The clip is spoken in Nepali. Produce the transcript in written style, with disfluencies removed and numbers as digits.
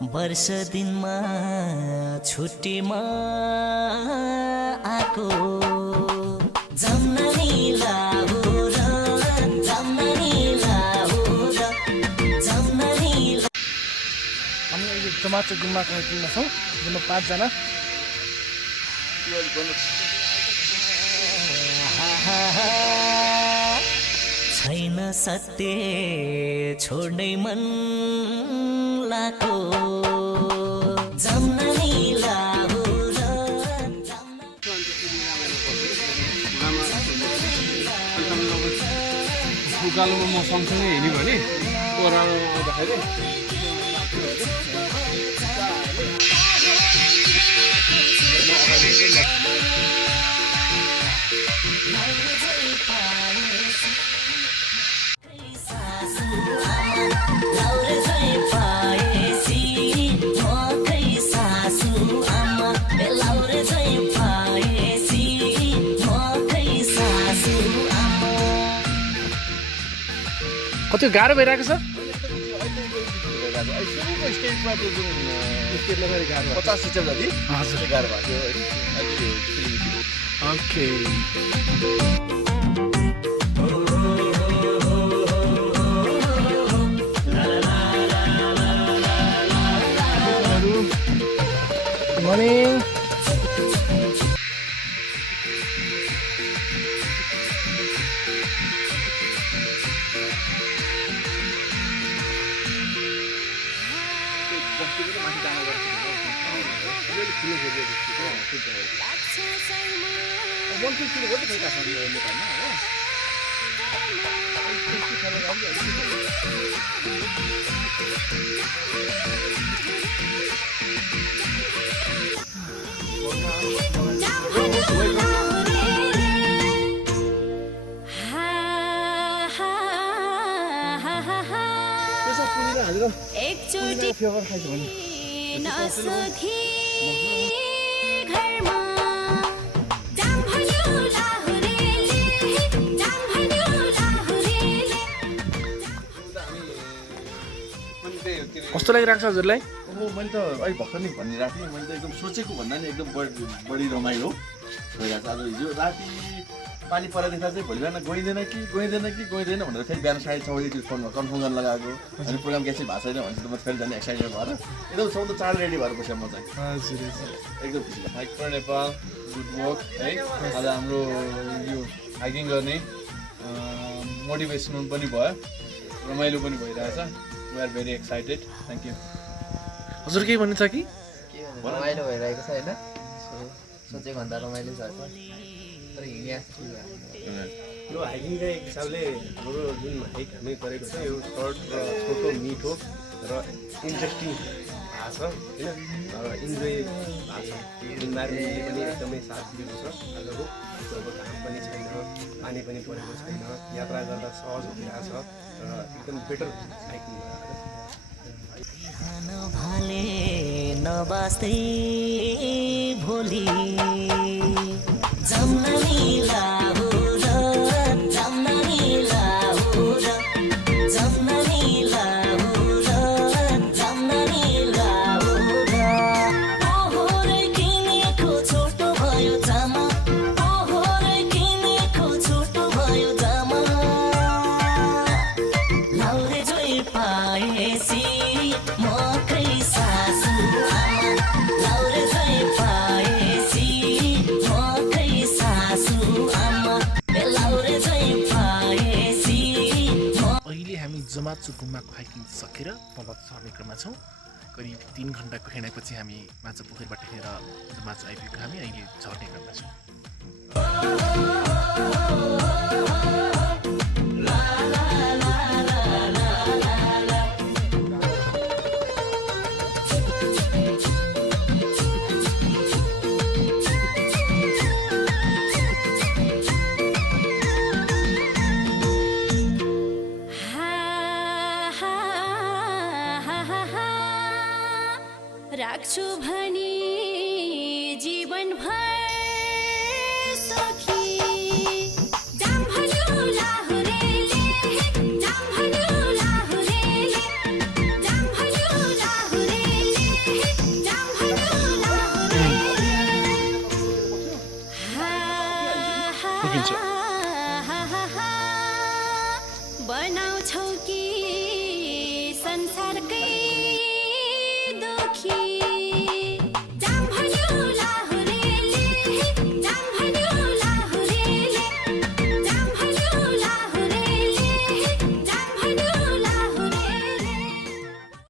वर्ष दिनमा छुट्टीमा आको जम्नानी लाहुर जम्नानी लाहुर जम्नानी। हामी अहिले जमाचो गुम्बाको टिममा छौँ, जुन 5 जना। छैन सत्य छोड्नै मन लाको जम्नानी लाहुर उकालोमा म सँगसँगै हिँड्यो भने ओह्रालो आउँदाखेरि कति गाह्रो भइरहेको छ। 50 सिटर जति गाह्रो भएको ओके। Good morning. एकचोटि फेभर खाइछ भने नसखी घरमा जाम भन्यो लाहुरेले जाम भन्यो लाहुरेले। कस्तो लागिरहेको छ हजुरलाई? मैले त अहिले भर्खर नै भनिरहेको थिएँ, मैले त एकदम सोचेको भन्दा नि एकदम बढी रमाइलो भइरहेको छ। आज हिजो राति पानी परेको देख्दा चाहिँ भोलि बिहान गइँदैन भनेर फेरि बिहान 6:30 बजीतिर फोनमा कन्फर्म गर्न लगाएको। अनि प्रोग्राम क्यान्सल भएको छैन भने त म फेरि जाने एक्साइटेड भएर एकदम सबभन्दा चाँडो रेडी भएर बसेँ म चाहिँ। हजुर एकदम खुसी लाग्यो। Hike for Nepal good work है। आज हाम्रो यो हाइकिङ गर्ने मोटिभेसनल पनि भयो, रमाइलो पनि भइरहेछ। We are very excited. Thank you. हजुर केही भन्नु छ कि? रमाइलो भइरहेको छ होइन, सोचेको भन्दा रमाइलो छ तर हिँडिरहेको यो हाइकिङको एक हिसाबले हाम्रो जुन हाइक हामी गरेको छ यो सर्ट र छोटो मिठो र इन्ट्रेस्टिङ भएको छ होइन, र इन्जोय भएको छ। इन्भाइरोमेन्टले पनि एकदमै साथ दिएको छ। आजको घाम पनि छैन, पानी पनि परेको छैन, यात्रा गर्दा सहज भइरहेको छ र एकदम बेटर हाइकिङ भाले नबास्दै भोलि जम्नानी लाहुर जम्नानी लाहुर जम्नानी लाहुर जम्नानी लाहुर। ओहोरै किनेको छोटो भयो जामा, ओहोरै किनेको छोटो भयो जामा। लाउरे जोइ पाएसी मकै सासु आमा, लाउरे जोइ पाएसी मकै सासु आमा, लाउरे जोइ पाएसी। अहिले हामी जमाचो गुम्बाको हाइकिङ सकेर तल चढ्ने क्रममा छौँ। करिब 3 घन्टाको हिँडाइपछि हामी माछा पोखरीबाट हिँडेर जमाचो आइपुगेको। हामी अहिले झर्ने क्रममा छौँ। राख्छु भनी जीवन भर सखी जाम भन्यो लाहुरेले जाम भन्यो लाहुरेले जाम भन्यो लाहुरेले संसारकै दुखी